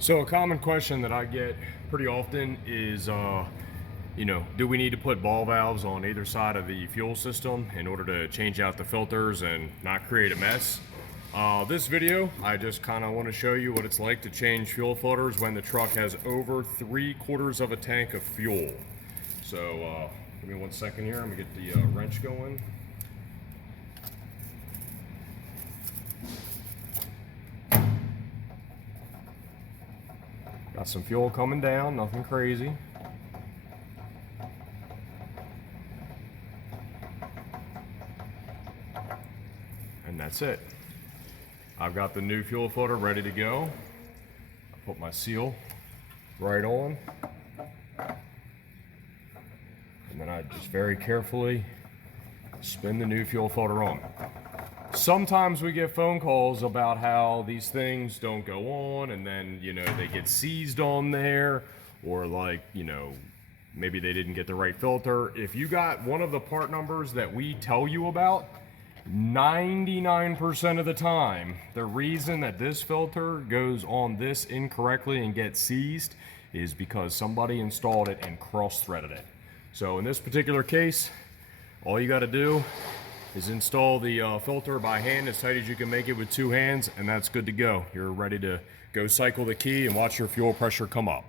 So a common question that I get pretty often is, do we need to put ball valves on either side of the fuel system in order to change out the filters and not create a mess? This video, I just kind of want to show you what it's like to change fuel filters when the truck has over 3/4 of a tank of fuel. So give me 1 second here. I'm gonna get the wrench going. Got some fuel coming down, nothing crazy. And that's it. I've got the new fuel filter ready to go. I put my seal right on. And then I just very carefully spin the new fuel filter on. Sometimes we get phone calls about how these things don't go on and then, they get seized on there, or maybe they didn't get the right filter. If you got one of the part numbers that we tell you about, 99% of the time, the reason that this filter goes on this incorrectly and gets seized is because somebody installed it and cross-threaded it. So in this particular case, all you got to do is install the filter by hand as tight as you can make it with 2 hands, and that's good to go. You're ready to go cycle the key and watch your fuel pressure come up.